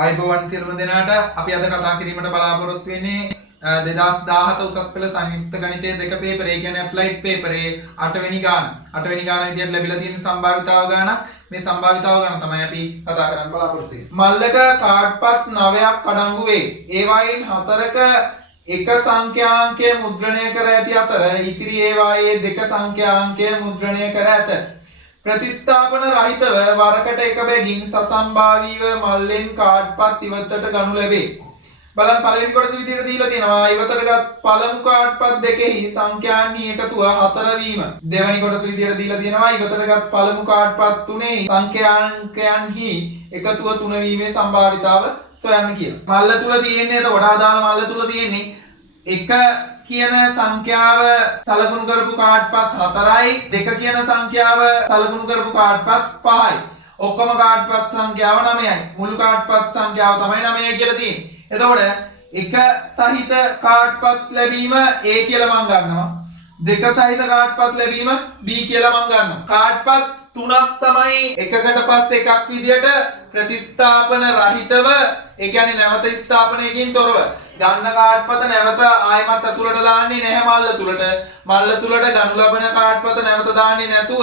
ආයිබෝවන් සියලුම දෙනාට අපි අද කතා කිරීමට බලාපොරොත්තු වෙන්නේ 2017 උසස් පෙළ සංයුක්ත ගණිතයේ දෙක පේපර් ඒ කියන්නේ ඇප්ලයිඩ් පේපරේ 8 වෙනි ගාන විදියට ලැබිලා තියෙන සම්භාවිතාව ගානක් මේ සම්භාවිතාව ගාන තමයි අපි කතා කරන්න බලාපොරොත්තු වෙන්නේ. මල්ලක කාඩ්පත් 9ක් අඩංගු වේ. ඒවායින් 4ක එක සංඛ්‍යාංකය මුද්‍රණය කර ඇති අතර ඉතිරි ඒවායේ දෙක සංඛ්‍යාංකය මුද්‍රණය කර ඇත. ප්‍රතිස්ථාපන රහිතව වරකට එක බැගින් සසම්භාවීව මල්ලෙන් කාඩ්පත් ඉවතට ගනු ලැබේ. බලන්න පළවෙනි කොටස විදිහට දීලා තියෙනවා ඉවතටගත් පළමු කාඩ්පත් දෙකෙහි සංඛ්‍යාන්හි එකතුව 4 වීම. දෙවෙනි කොටස විදිහට දීලා තියෙනවා ඉවතටගත් පළමු කාඩ්පත් තුනේ සංඛ්‍යාංකයන්හි එකතුව 3 වීමේ සම්භාවිතාව සොයන්න කියලා. මල්ල තුල තියෙන්නේ එතකොට අදාළ මල්ල තුල තියෙන්නේ එක කියන සංඛ්‍යාව සලකුණු කරපු කාඩ්පත් 4යි දෙක කියන සංඛ්‍යාව සලකුණු කරපු කාඩ්පත් 5යි. ඔක්කොම කාඩ්පත් සංඛ්‍යාව 9යි. මුළු කාඩ්පත් සංඛ්‍යාව තමයි 9 කියලා තියෙන්නේ. එතකොට එක සහිත කාඩ්පත් ලැබීම A කියලා මම ගන්නවා. දෙක සහිත කාඩ්පත් ලැබීම B කියලා මම ගන්නවා. කාඩ්පත් තුනක් තමයි එකකට පස්සේ එකක් විදියට ප්‍රතිස්ථාපන රහිතව ඒ කියන්නේ නැවත ස්ථාපනයකින් තොරව ගන්න කාඩ්පත නැවත ආයමත් අතුලට දාන්නේ නැහැ මල්ල තුලට. මල්ල තුලට ගනු ලබන කාඩ්පත නැවත දාන්නේ නැතුව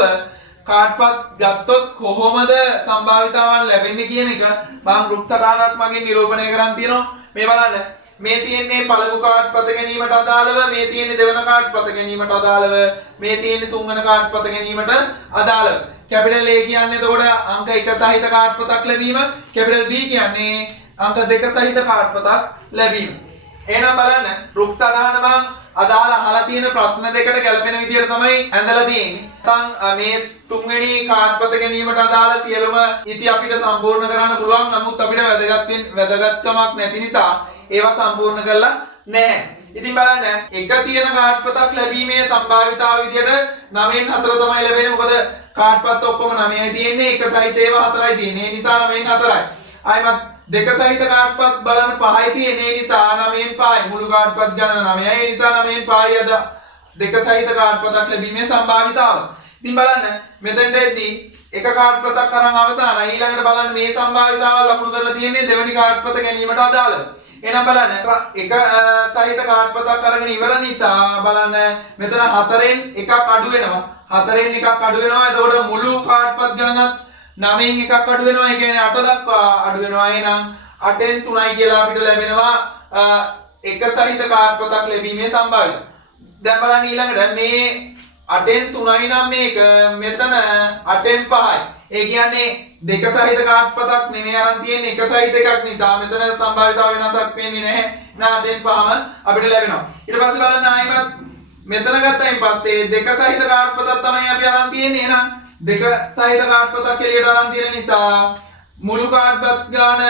කාඩ්පත් ගත්තොත් කොහොමද සම්භාවිතාවන් ලැබෙන්නේ කියන එක මම ගෲප් සටහනක් මගින් නිරූපණය කරන් තියෙනවා. මේ බලන්න. මේ තියෙන්නේ පළමු කාඩ්පත ගැනීමට අදාළව, මේ තියෙන්නේ දෙවන කාඩ්පත ගැනීමට අදාළව, මේ තියෙන්නේ තුන්වන කාඩ්පත ගැනීමට අදාළව. කැපිටල් A කියන්නේ එතකොට අංක 1 සහිත කාඩ්පතක් ලැබීම, කැපිටල් B කියන්නේ අංක 2 සහිත කාඩ්පතක් ලැබීම. එහෙනම් බලන්න ගෲප් සටහන මම අදාළ අහලා තියෙන ප්‍රශ්න දෙකට ගැලපෙන විදිහට තමයි ඇඳලා තියෙන්නේ. නැත්නම් මේ තුන්වෙනි කාඩ්පත ගැනීමට අදාළ සියලුම ඉති අපිට සම්පූර්ණ කරන්න පුළුවන්. නමුත් අපිට වැදගත්කමක් නැති නිසා ඒවා සම්පූර්ණ කරලා නැහැ. ඉතින් බලන්න එක තියෙන කාඩ්පතක් ලැබීමේ සම්භාවිතාව විදිහට 9න් 4 තමයි ලැබෙන්නේ. මොකද කාඩ්පත් ඔක්කොම 9යි තියෙන්නේ. එක සහිත ඒවා 4යි තියෙන්නේ. ඒ නිසා 9න් 4යි. ආයිමත් දෙක සහිත කාඩ්පත් බලන්න 5යි තියෙන්නේ. ඒ නිසා 9න් 5යි. මුළු කාඩ්පත් ගණන 9යි. ඒ නිසා 9න් 5යි අද දෙක සහිත කාඩ්පතක් ලැබීමේ සම්භාවිතාව. ඉතින් බලන්න මෙතෙන්ට එද්දී එක කාඩ්පතක් අරන් අවසానයි. ඊළඟට බලන්න මේ සම්භාවිතාව ලකුණු කරලා තියෙන්නේ දෙවෙනි කාඩ්පත ගැනීමට අදාළව. එහෙනම් බලන්න එක සහිත කාඩ්පතක් අරගෙන ඉවර නිසා බලන්න මෙතන 4න් එකක් අඩු වෙනවා. 4න් එකක් අඩු වෙනවා. එතකොට මුළු කාඩ්පත් ගණනත් 9න් එකක් අඩු වෙනවා. ඒ කියන්නේ 8 දක්වා අඩු වෙනවා. එහෙනම් 8න් 3යි කියලා අපිට ලැබෙනවා එක සහිත කාඩ්පතක් ලැබීමේ සම්භාවිතාව. දැන් බලන්න ඊළඟට මේ 8න් 3යි නම් මේක මෙතන 8න් 5යි. ඒ කියන්නේ දෙක සහිත කාඩ්පතක් නෙමෙයි අරන් තියෙන්නේ එක සහිත එකක් නිසා මෙතන සම්භාවිතාව වෙනසක් වෙන්නේ නැහැ. නා 8න් 5ම අපිට ලැබෙනවා. ඊට පස්සේ බලන්න ආයෙත් මෙතන ගත්තයින් පස්සේ දෙක සහිත කාඩ්පතක් තමයි අපි අරන් තියෙන්නේ. එහෙනම් දෙක සහිත කාඩ්පතක් එළියට අරන් තියෙන නිසා මුළු කාඩ්පත් ගාන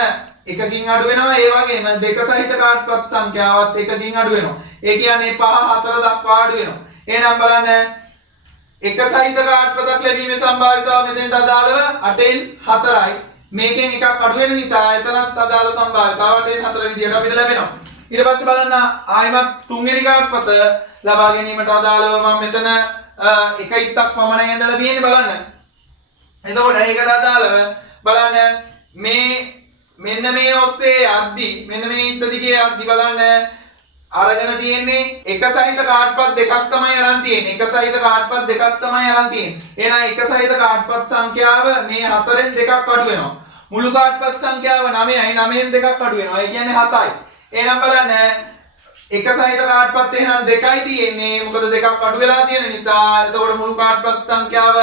එකකින් අඩු වෙනවා. ඒ වගේම දෙක සහිත කාඩ්පත් සංඛ්‍යාවත් එකකින් අඩු වෙනවා. ඒ කියන්නේ 5 4 දක්වා අඩු වෙනවා. එහෙනම් බලන්න එක සහිත කාඩ්පතක් ලැබීමේ සම්භාවිතාව මෙතනට අදාළව 8න් 4යි. මේකෙන් එකක් අඩු වෙන නිසා එතනත් අදාළ සම්භාවිතාව 8න් 4 විදියට අපිට ලැබෙනවා. ඊට පස්සේ බලන්න ආයෙමත් තුන්වෙනි කාඩ්පත ලබා ගැනීමට අදාළව මම මෙතන එක ඉත්තක් පමණයි ඇඳලා තියෙන්නේ බලන්න. එතකොට ඒකට අදාළව බලන්න මේ මෙන්න මේ ඔස්සේ යද්දි මෙන්න මේ ඉත්ත දිගේ යද්දි බලන්න අරගෙන තියෙන්නේ එක සහිත කාඩ්පත් දෙකක් තමයි අරන් තියෙන්නේ. එක සහිත කාඩ්පත් දෙකක් තමයි අරන් තියෙන්නේ. එහෙනම් එක සහිත කාඩ්පත් සංඛ්‍යාව මේ 4න් දෙකක් අඩු වෙනවා. මුළු කාඩ්පත් සංඛ්‍යාව 9යි 9න් දෙකක් අඩු වෙනවා. ඒ කියන්නේ 7යි. එහෙනම් බලන්න එක සහිත කාඩ්පත් එහෙනම් දෙකයි තියෙන්නේ. මොකද දෙකක් අඩු වෙලා තියෙන නිසා. එතකොට මුළු කාඩ්පත් සංඛ්‍යාව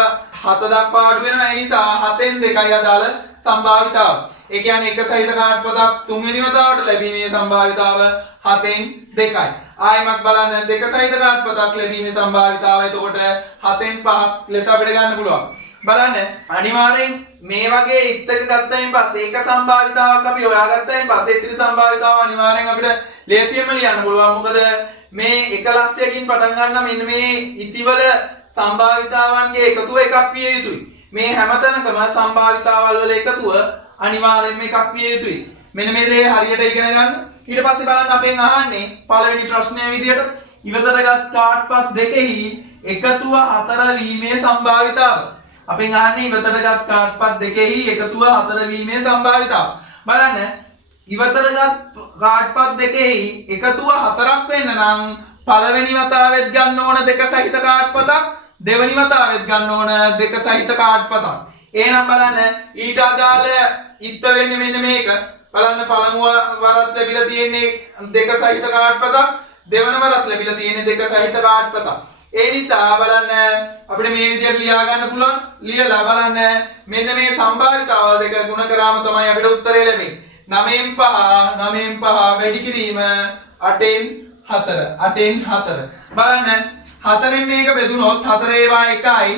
7 දක්වා අඩු වෙනවා. ඒ නිසා 7න් 2යි අදාළ සම්භාවිතාව. ඒ කියන්නේ එක සහිත කාඩ්පතක් තුන්වෙනි වතාවට ලැබීමේ සම්භාවිතාව 7න් 2යි. ආයෙමත් බලන්න දෙක සහිත කාඩ්පතක් ලැබීමේ සම්භාවිතාව එතකොට 7න් 5ක් ලෙස අපිට ගන්න පුළුවන්. බලන්න අනිවාර්යෙන් මේ වගේ ඉත්තක ගත්තයින් පස්සේ එක සම්භාවිතාවක් අපි හොයාගත්තයින් පස්සේ ඉතිරි සම්භාවිතාව අනිවාර්යෙන් අපිට ලේසියෙන්ම ලියන්න පුළුවන්. මොකද මේ එක ලක්ෂයකින් පටන් ගන්න මෙන්න මේ ඉතිවල සම්භාවිතාවන්ගේ එකතුව එකක් විය යුතුයි. මේ හැමතැනකම සම්භාවිතාවල් වල එකතුව අනිවාර්යෙන්ම එකක් විය යුතුයි. මෙන්න මේ දේ හරියට ඉගෙන ගන්න. ඊට පස්සේ බලන්න අපෙන් අහන්නේ පළවෙනි ප්‍රශ්නය විදියට ඉවතටගත් කාඩ්පත් දෙකෙහි එකතුව 4 වීමේ සම්භාවිතාව. අපෙන් අහන්නේ ඉවතටගත් කාඩ්පත් දෙකෙහි එකතුව 4 වීමේ සම්භාවිතාව. බලන්න ඉවතරගත් කාඩ්පත් දෙකෙහි එකතුව 4ක් වෙන්න නම් පළවෙනි වතාවෙත් ගන්න ඕන දෙක සහිත කාඩ්පතක් දෙවෙනි වතාවෙත් ගන්න ඕන දෙක සහිත කාඩ්පතක්. එහෙනම් බලන්න ඊට අදාළ ඉත්ත වෙන්නේ මෙන්න මේක. බලන්න පළමුව වරත් ලැබිලා තියෙන්නේ දෙක සහිත කාඩ්පතක් දෙවන වරත් ලැබිලා තියෙන්නේ දෙක සහිත කාඩ්පතක්. ඒ නිසා බලන්න අපිට මේ විදිහට ලියා ගන්න පුළුවන්. ලියලා බලන්න මෙන්න මේ සම්භාවිතාවල් දෙක ගුණ කරාම තමයි අපිට උත්තරය ලැබෙන්නේ. 9න් 5 වැඩි කිරීම 8න් 4 බලන්න 4න් මේක බෙදුනොත් 4 ඒවා 1යි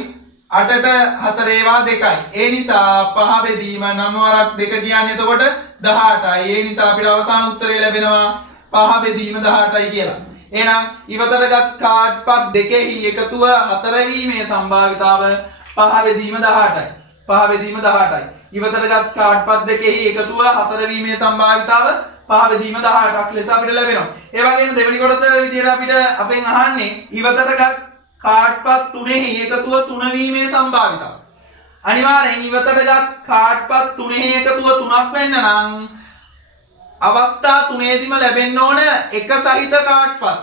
8ට 4 ඒවා 2යි. ඒ නිසා 5 බෙදීම 9 වරක් 2 කියන්නේ එතකොට 18යි. ඒ නිසා අපිට අවසාන උත්තරය ලැබෙනවා 5 බෙදීම 18යි කියලා. එහෙනම් ඉවතරගත් කාඩ්පත් දෙකෙහි එකතුව 4 වීමේ සම්භාවිතාව 5 බෙදීම 18යි. 5 බෙදීම 18යි. ඉවතරගත් කාඩ්පත් දෙකෙහි එකතුව 4 වීමේ සම්භාවිතාව 5 බෙදීම 18ක් ලෙස අපිට ලැබෙනවා. ඒ වගේම දෙවෙනි කොටස විදියට අපිට අපෙන් අහන්නේ ඉවතරගත් කාඩ්පත් තුනෙහි එකතුව 3 වීමේ සම්භාවිතාව. අනිවාර්යෙන් ඉවතරගත් කාඩ්පත් තුනෙහි එකතුව 3ක් වෙන්න නම් අවස්ථා තුනේදීම ලැබෙන්න ඕන එක සහිත කාඩ්පත්.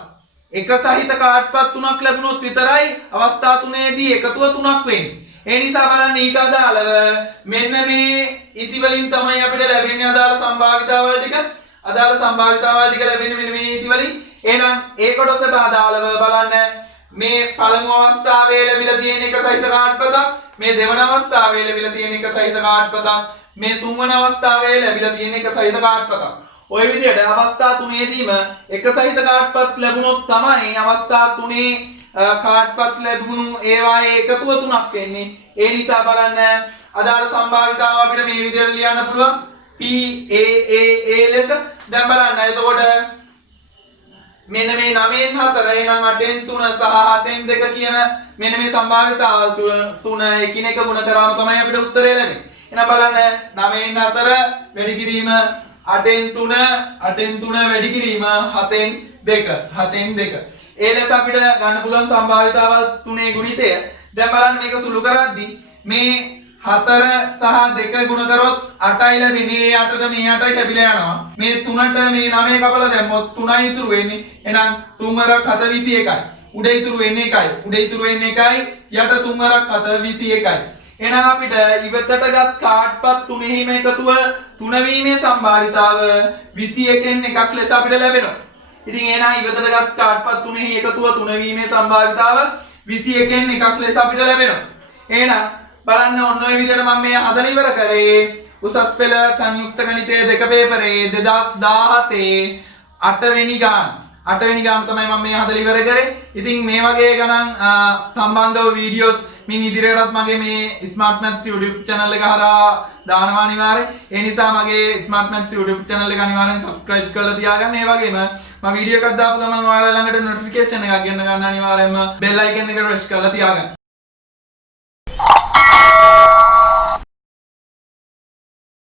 එක සහිත කාඩ්පත් තුනක් ලැබුණොත් විතරයි අවස්ථා තුනේදී එකතුව 3ක් වෙන්නේ. ඒ නිසා බලන්න ඊට අදාළව මෙන්න මේ ඉති වලින් තමයි අපිට ලැබෙන්නේ අදාළ සම්භාවිතාවල් ටික. අදාළ සම්භාවිතාවල් ටික ලැබෙන්නේ මෙන්න මේ ඉති වලින්. එහෙනම් ඒ කොටසට අදාළව බලන්න මේ පළමු අවස්ථාවේ ලැබිලා තියෙන එක සහිත කාඩ්පතක්, මේ දෙවන අවස්ථාවේ ලැබිලා තියෙන එක සහිත කාඩ්පතක්, මේ තුන්වන අවස්ථාවේ ලැබිලා තියෙන එක සහිත කාඩ්පතක්. ඔය විදිහට අවස්ථා තුනේදීම එක සහිත කාඩ්පත් ලැබුණොත් තමයි අවස්ථා තුනේ කාඩ්පත් ලැබුණු ඒවායේ එකතුව 3ක් වෙන්නේ. ඒ නිසා බලන්න අදාළ සම්භාවිතාව අපිට මේ විදිහට ලියන්න පුළුවන්. P A ලෙස. දැන් බලන්න එතකොට මෙන්න මේ 9න් 4 එහෙනම් 8න් 3 සහ 7න් 2 කියන මෙන්න මේ සම්භාවිතාවල් තුන එකිනෙක ගුණ කරාම තමයි අපිට උත්තරය ලැබෙන්නේ. එහෙනම් බලන්න 9න් 4 වැඩි කිරීම 8න් 3 වැඩි කිරීම 7න් 2 ඒ ලෙස අපිට ගන්න පුළුවන් සම්භාවිතාවල් තුනේ ගුණිතය. දැන් බලන්න මේක සුළු කරද්දී මේ 4 සහ 2 ගුණ කරොත් 8යි ලැබෙන්නේ. 8ට මේ 8යි කැපිලා යනවා. මේ 3ට මේ 9 කපලා දැම්මොත් 3යි ඉතුරු වෙන්නේ. එහෙනම් 3 වරක් 7 21යි. උඩ ඉතුරු වෙන්නේ 1යි. උඩ ඉතුරු වෙන්නේ 1යි. යට 3 වරක් 7 21යි. එහෙනම් අපිට ඉවතටගත් කාඩ්පත් තුනෙහිම එකතුව 3 වීමේ සම්භාවිතාව 21න් එකක් ලෙස අපිට ලැබෙනවා. ඉතින් එහෙනම් ඉවතටගත් කාඩ්පත් තුනෙහි එකතුව 3 වීමේ සම්භාවිතාව 21න් එකක් ලෙස අපිට ලැබෙනවා. එහෙනම් බලන්න ඔන්න ඔය විදිහට මම මේ හදලා ඉවර කරේ උසස් පෙළ සංයුක්ත ගණිතයේ 2 පේපරේ 2017 8 වෙනි ගාන. 8 වෙනි ගාන තමයි මම මේ හදලා ඉවර කරේ. ඉතින් මේ වගේ ගණන් සම්බන්ධව වීඩියෝස් මින් ඉදිරියටත් මගේ මේ Smart Maths YouTube channel එක හරහා දානවා අනිවාර්යෙන්. ඒ නිසා මගේ Smart Maths YouTube channel එක අනිවාර්යෙන් subscribe කරලා තියාගන්න. ඒ වගේම මම වීඩියෝ එකක් දාපු ගමන් ඔයාලා ළඟට notification එකක් ගෙන්න ගන්න අනිවාර්යෙන්ම bell icon එක press කරලා තියාගන්න.